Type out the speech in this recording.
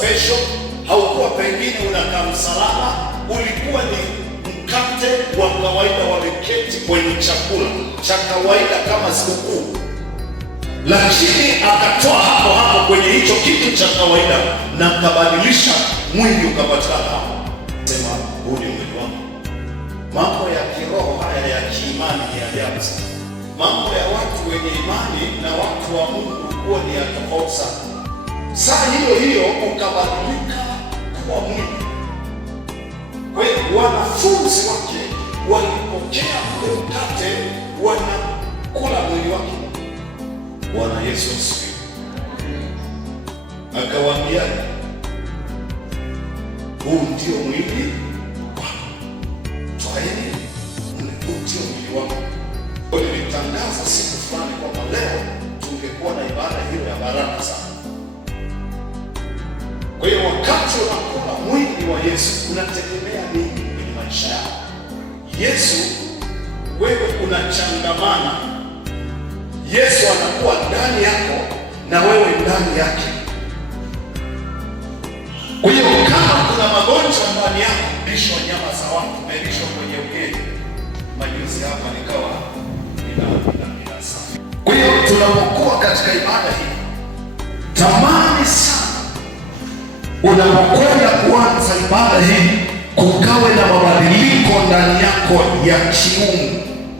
special, haukuwa pengine unakaa msalama, ulikuwa ni mkate wa kawaida, wameketi kwenye chakula cha kawaida kama sikukuu, lakini akatoa hapo hapo kwenye hicho kitu cha kawaida na kabadilisha mwili ukapatikana hapo. Sema huu ni mwili wangu. Mambo ya kiroho haya ya kiimani ni ajabu sana. Mambo ya watu wenye imani na watu wa Mungu huwa ni ya tofauti sana. Saa hiyo hiyo ukabadilika kuwa mwili. Kwa hiyo wanafunzi wake walipokea ule mkate, wanakula mwili wake. Bwana Yesu asifiwe. Akawaambia, huu ndio mwili wangu, twaeni mle, huu ndio mwili wangu. Nilitangaza siku fulani kwamba leo tungekuwa na ibada hiyo ya baraka sana. Kwa hiyo wakati unakula mwili wa Yesu unategemea nini kwenye maisha yako? Yesu, wewe unachangamana. Yesu anakuwa ndani yako na wewe ndani yake. Kwa hiyo kama kuna magonjwa ndani yako, lishwa nyama za watu, melishwa kwenye ugeni. Majuzi hapa nikawa safi. Kwa hiyo tunapokuwa katika ibada hii, tamani sana unapokwenda kuanza ibada hii kukawe na mabadiliko ndani yako ya kiungu.